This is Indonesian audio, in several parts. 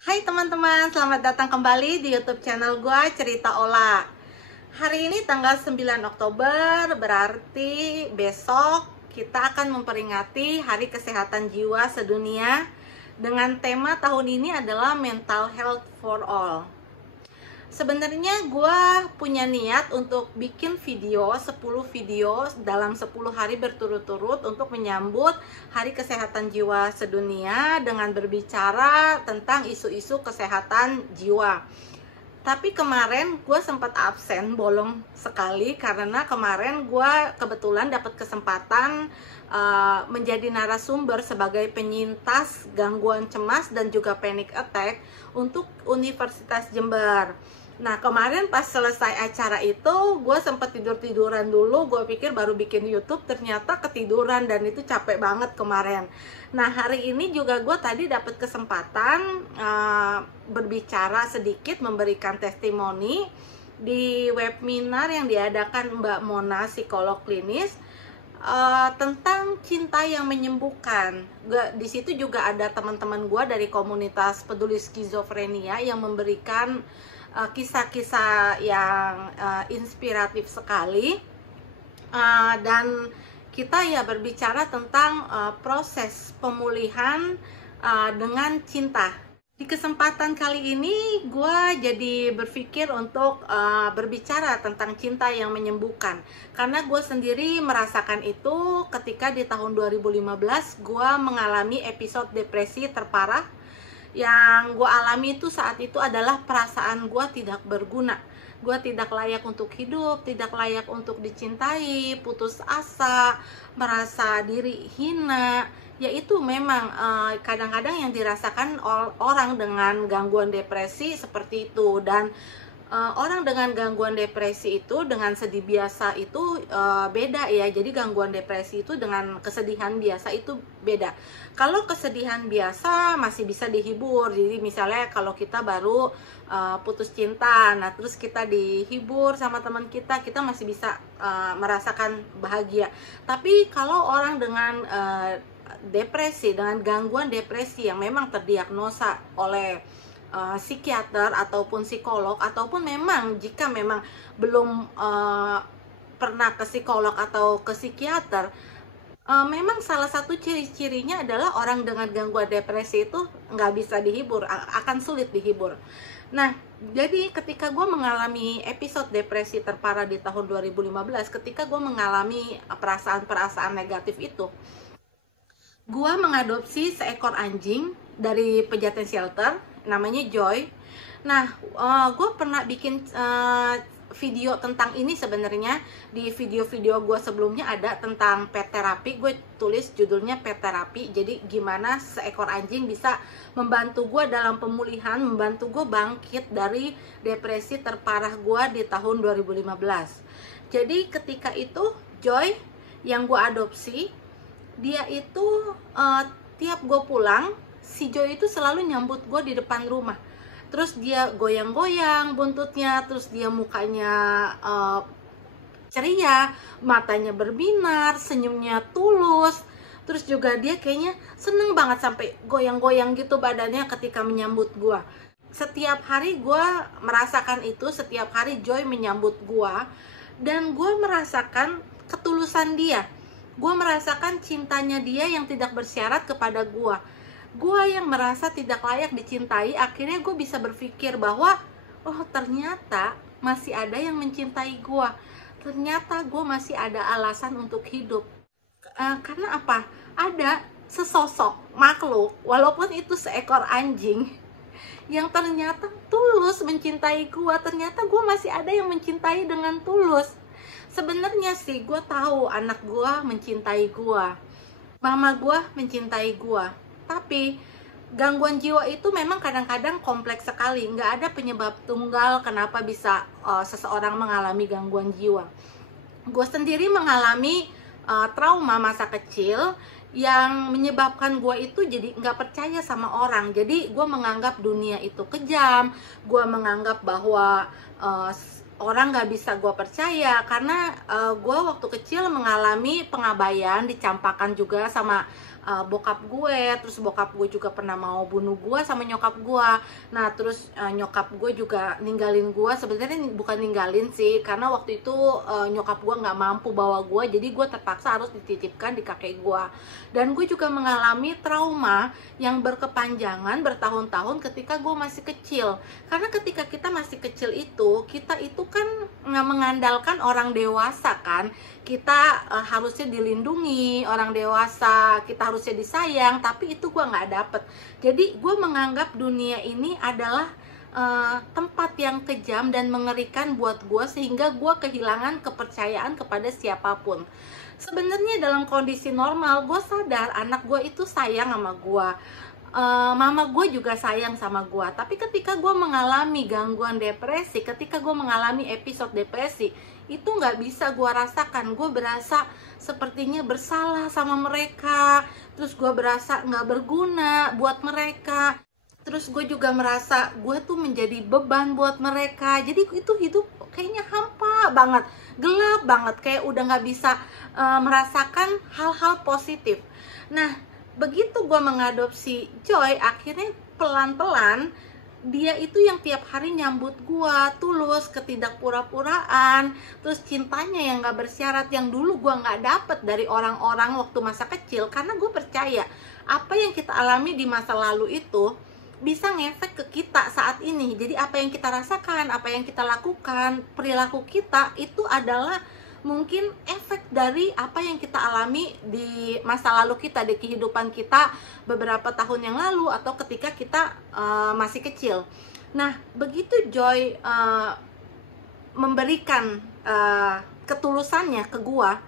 Hai teman-teman, selamat datang kembali di YouTube channel gue Cerita Ola. Hari ini tanggal 9 Oktober, berarti besok kita akan memperingati Hari Kesehatan Jiwa Sedunia dengan tema tahun ini adalah Mental Health for All. Sebenarnya gue punya niat untuk bikin video 10 video dalam 10 hari berturut-turut untuk menyambut Hari Kesehatan Jiwa Sedunia dengan berbicara tentang isu-isu kesehatan jiwa. Tapi kemarin gue sempat absen, bolong sekali, karena kemarin gue kebetulan dapat kesempatan menjadi narasumber sebagai penyintas gangguan cemas dan juga panic attack untuk Universitas Jember. Nah, kemarin pas selesai acara itu, gue sempat tidur-tiduran dulu. Gue pikir baru bikin YouTube, ternyata ketiduran dan itu capek banget kemarin. Nah, hari ini juga gue tadi dapat kesempatan berbicara sedikit, memberikan testimoni di webinar yang diadakan Mbak Mona, psikolog klinis, tentang cinta yang menyembuhkan. Di situ juga ada teman-teman gue dari komunitas peduli skizofrenia yang memberikan kisah-kisah yang inspiratif sekali, dan kita ya berbicara tentang proses pemulihan dengan cinta. Di kesempatan kali ini gue jadi berpikir untuk berbicara tentang cinta yang menyembuhkan, karena gue sendiri merasakan itu ketika di tahun 2015 gue mengalami episode depresi terparah. Yang gue alami itu saat itu adalah perasaan gue tidak berguna, gue tidak layak untuk hidup, tidak layak untuk dicintai, putus asa, merasa diri hina. Yaitu memang kadang-kadang yang dirasakan orang dengan gangguan depresi seperti itu. Dan orang dengan gangguan depresi itu dengan sedih biasa itu beda ya. Jadi gangguan depresi itu dengan kesedihan biasa itu beda. Kalau kesedihan biasa masih bisa dihibur. Jadi misalnya kalau kita baru putus cinta, nah terus kita dihibur sama teman kita masih bisa merasakan bahagia. Tapi kalau orang dengan depresi, dengan gangguan depresi yang memang terdiagnosa oleh psikiater ataupun psikolog, ataupun memang jika memang belum pernah ke psikolog atau ke psikiater, memang salah satu ciri-cirinya adalah orang dengan gangguan depresi itu nggak bisa dihibur, akan sulit dihibur. Nah, jadi ketika gue mengalami episode depresi terparah di tahun 2015, ketika gue mengalami perasaan-perasaan negatif itu, gue mengadopsi seekor anjing dari Pejaten Shelter, namanya Joy. Nah, gue pernah bikin video tentang ini sebenarnya. Di video-video gue sebelumnya ada tentang pet terapi. Gue tulis judulnya pet terapi. Jadi gimana seekor anjing bisa membantu gue dalam pemulihan, membantu gue bangkit dari depresi terparah gue di tahun 2015. Jadi ketika itu Joy yang gue adopsi, dia itu tiap gue pulang, si Joy itu selalu nyambut gue di depan rumah. Terus dia goyang-goyang buntutnya, terus dia mukanya ceria, matanya berbinar, senyumnya tulus. Terus juga dia kayaknya seneng banget sampai goyang-goyang gitu badannya ketika menyambut gue. Setiap hari gue merasakan itu, setiap hari Joy menyambut gue, dan gue merasakan ketulusan dia. Gue merasakan cintanya dia yang tidak bersyarat kepada gue. Gue yang merasa tidak layak dicintai, akhirnya gue bisa berpikir bahwa oh ternyata masih ada yang mencintai gue. Ternyata gue masih ada alasan untuk hidup. Karena apa? Ada sesosok makhluk, walaupun itu seekor anjing, yang ternyata tulus mencintai gue. Ternyata gue masih ada yang mencintai dengan tulus. Sebenarnya sih gue tahu anak gue mencintai gue, mama gue mencintai gue. Tapi gangguan jiwa itu memang kadang-kadang kompleks sekali. Nggak ada penyebab tunggal kenapa bisa seseorang mengalami gangguan jiwa. Gue sendiri mengalami trauma masa kecil yang menyebabkan gue itu jadi nggak percaya sama orang. Jadi gue menganggap dunia itu kejam. Gue menganggap bahwa orang nggak bisa gue percaya, karena gue waktu kecil mengalami pengabaian, dicampakkan juga sama bokap gue, terus bokap gue juga pernah mau bunuh gue sama nyokap gue. Nah terus nyokap gue juga ninggalin gue. Sebenarnya bukan ninggalin sih, karena waktu itu nyokap gue nggak mampu bawa gue, jadi gue terpaksa harus dititipkan di kakek gue. Dan gue juga mengalami trauma yang berkepanjangan bertahun-tahun ketika gue masih kecil. Karena ketika kita masih kecil itu, kita itu kan mengandalkan orang dewasa kan. Kita harusnya dilindungi orang dewasa, kita harusnya disayang, tapi itu gue nggak dapet. Jadi gue menganggap dunia ini adalah tempat yang kejam dan mengerikan buat gue, sehingga gue kehilangan kepercayaan kepada siapapun. Sebenarnya dalam kondisi normal gue sadar anak gue itu sayang sama gue, mama gue juga sayang sama gue. Tapi ketika gue mengalami gangguan depresi, ketika gue mengalami episode depresi, itu nggak bisa gue rasakan. Gue berasa sepertinya bersalah sama mereka, terus gue berasa nggak berguna buat mereka, terus gue juga merasa gue tuh menjadi beban buat mereka. Jadi itu hidup kayaknya hampa banget, gelap banget, kayak udah nggak bisa merasakan hal-hal positif. Nah begitu gue mengadopsi Joy, akhirnya pelan-pelan dia itu yang tiap hari nyambut gue, tulus, ketidakpura-puraan, terus cintanya yang gak bersyarat, yang dulu gue gak dapet dari orang-orang waktu masa kecil. Karena gue percaya apa yang kita alami di masa lalu itu bisa ngefek ke kita saat ini. Jadi apa yang kita rasakan, apa yang kita lakukan, perilaku kita itu adalah mungkin efek dari apa yang kita alami di masa lalu kita, di kehidupan kita beberapa tahun yang lalu, atau ketika kita masih kecil. Nah begitu Joy memberikan ketulusannya ke gua,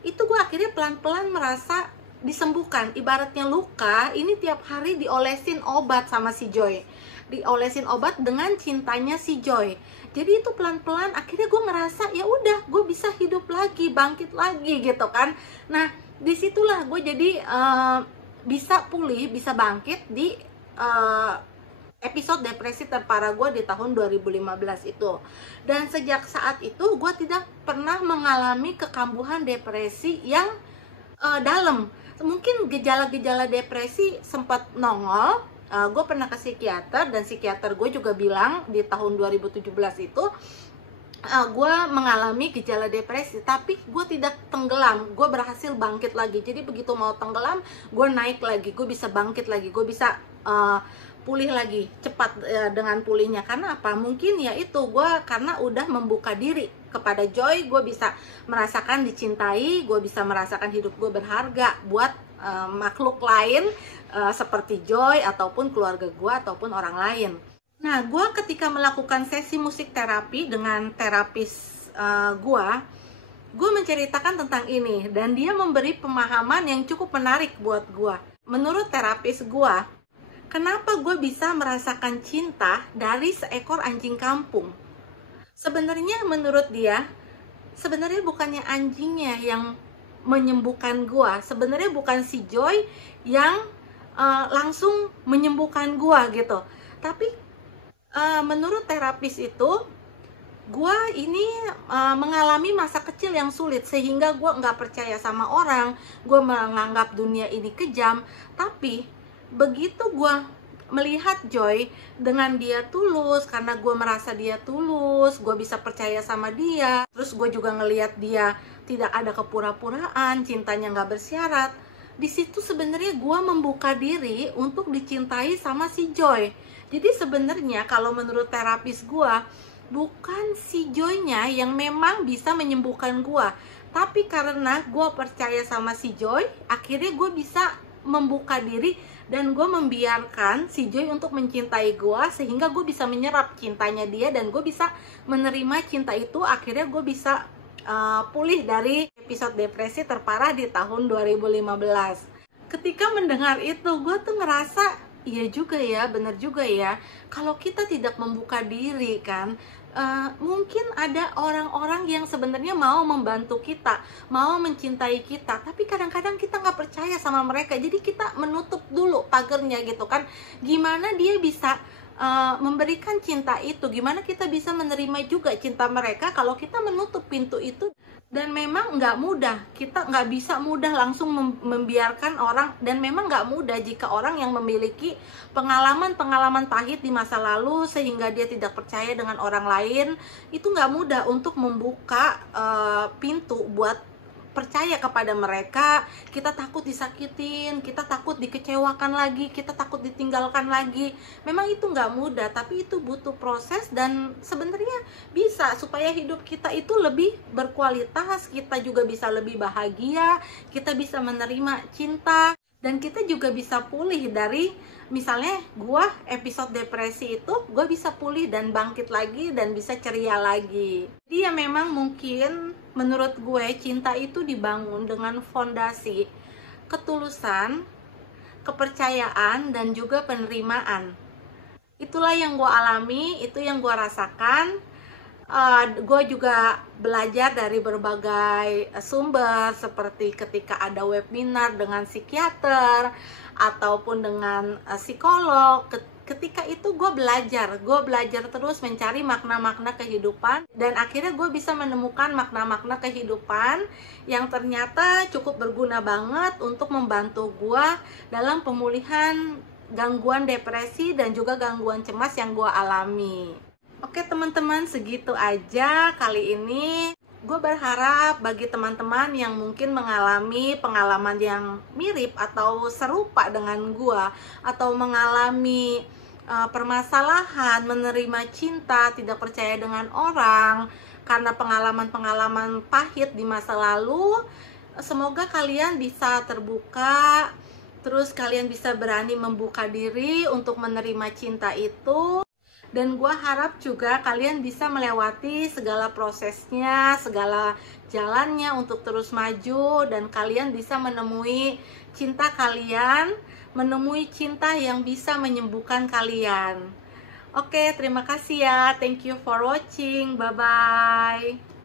itu gua akhirnya pelan-pelan merasa disembuhkan. Ibaratnya luka ini tiap hari diolesin obat sama si Joy, diolesin obat dengan cintanya si Joy. Jadi itu pelan-pelan akhirnya gue ngerasa ya udah, gue bisa hidup lagi, bangkit lagi gitu kan. Nah disitulah gue jadi bisa pulih, bisa bangkit di episode depresi terparah gue di tahun 2015 itu. Dan sejak saat itu gue tidak pernah mengalami kekambuhan depresi yang dalam. Mungkin gejala-gejala depresi sempat nongol. Gue pernah ke psikiater, dan psikiater gue juga bilang di tahun 2017 itu gue mengalami gejala depresi, tapi gue tidak tenggelam, gue berhasil bangkit lagi. Jadi begitu mau tenggelam, gue naik lagi, gue bisa bangkit lagi, gue bisa pulih lagi cepat dengan pulihnya. Karena apa? Mungkin ya itu, gue karena udah membuka diri kepada Joy, gue bisa merasakan dicintai, gue bisa merasakan hidup gue berharga buat makhluk lain seperti Joy ataupun keluarga gue ataupun orang lain. Nah gue ketika melakukan sesi musik terapi dengan terapis gue menceritakan tentang ini, dan dia memberi pemahaman yang cukup menarik buat gue. Menurut terapis gue, kenapa gue bisa merasakan cinta dari seekor anjing kampung? Sebenarnya menurut dia, sebenarnya bukannya anjingnya yang menyembuhkan gua, sebenarnya bukan si Joy yang langsung menyembuhkan gua gitu. Tapi menurut terapis itu, gua ini mengalami masa kecil yang sulit, sehingga gua nggak percaya sama orang, gua menganggap dunia ini kejam. Tapi begitu gua melihat Joy dengan dia tulus, karena gue merasa dia tulus, gue bisa percaya sama dia. Terus gue juga ngelihat dia tidak ada kepura-puraan, cintanya nggak bersyarat. Di situ sebenarnya gue membuka diri untuk dicintai sama si Joy. Jadi sebenarnya kalau menurut terapis gue, bukan si Joy-nya yang memang bisa menyembuhkan gue, tapi karena gue percaya sama si Joy, akhirnya gue bisa membuka diri dan gue membiarkan si Joy untuk mencintai gue, sehingga gue bisa menyerap cintanya dia dan gue bisa menerima cinta itu. Akhirnya gue bisa pulih dari episode depresi terparah di tahun 2015. Ketika mendengar itu, gue tuh ngerasa iya juga ya, bener juga ya, kalau kita tidak membuka diri kan, mungkin ada orang-orang yang sebenarnya mau membantu kita, mau mencintai kita, tapi kadang-kadang kita nggak percaya sama mereka, jadi kita menutup dulu pagernya gitu kan. Gimana dia bisa memberikan cinta itu, gimana kita bisa menerima juga cinta mereka kalau kita menutup pintu itu Dan memang nggak mudah, kita nggak bisa mudah langsung membiarkan orang, dan memang nggak mudah jika orang yang memiliki pengalaman-pengalaman pahit di masa lalu sehingga dia tidak percaya dengan orang lain, itu nggak mudah untuk membuka pintu buat percaya kepada mereka. Kita takut disakitin, kita takut dikecewakan lagi, kita takut ditinggalkan lagi. Memang itu nggak mudah, tapi itu butuh proses, dan sebenarnya bisa supaya hidup kita itu lebih berkualitas, kita juga bisa lebih bahagia, kita bisa menerima cinta, dan kita juga bisa pulih dari, misalnya gua episode depresi itu, gua bisa pulih dan bangkit lagi dan bisa ceria lagi. Jadi ya memang mungkin menurut gue cinta itu dibangun dengan fondasi ketulusan, kepercayaan, dan juga penerimaan. Itulah yang gue alami, itu yang gue rasakan. Gue juga belajar dari berbagai sumber, seperti ketika ada webinar dengan psikiater ataupun dengan psikolog. Ketika itu gue belajar terus mencari makna-makna kehidupan, dan akhirnya gue bisa menemukan makna-makna kehidupan yang ternyata cukup berguna banget untuk membantu gue dalam pemulihan gangguan depresi dan juga gangguan cemas yang gue alami. Oke teman-teman, segitu aja kali ini. Gue berharap bagi teman-teman yang mungkin mengalami pengalaman yang mirip atau serupa dengan gue, atau mengalami permasalahan menerima cinta, tidak percaya dengan orang karena pengalaman-pengalaman pahit di masa lalu, semoga kalian bisa terbuka, terus kalian bisa berani membuka diri untuk menerima cinta itu. Dan gue harap juga kalian bisa melewati segala prosesnya, segala jalannya untuk terus maju, dan kalian bisa menemui cinta kalian, menemui cinta yang bisa menyembuhkan kalian. Oke, terima kasih ya. Thank you for watching. Bye-bye.